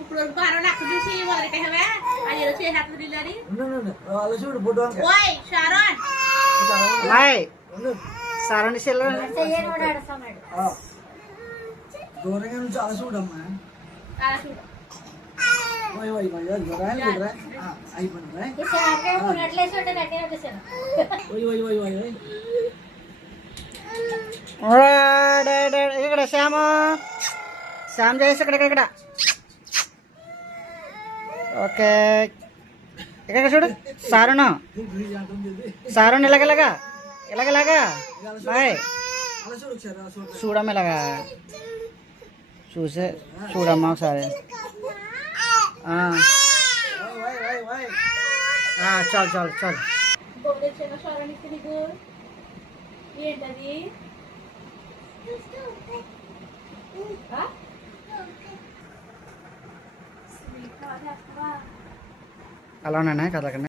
ఇప్పుడు బాగా నాకు చూసి మొదలెట్టావా అది ఏదో చేసేస్తుంది అని వాళ్ళు చూడు బొడ్డు వంకాయ ఓయ్ షారోన్ సారణి చెల్ల దూరంగా నుంచి అలా చూడమ్మా అలా చూడు ఓయ్ ఓయ్ ఓయ్ రాయలు చూడరా అయిపోయిందిరా ఓయ్ ఓయ్ ఓయ్ ఓయ్ ఇక్కడ శ్యాము శ్యామ్ చేసి ఇక్కడ ఓకే ఇక్కడ చూడు సారును ఇలాగలాగా బాయ్ చూడమ్మ ఇలాగా చూడమ్మా ఒకసారి చాలు ఏంటది అలానే కదలకండి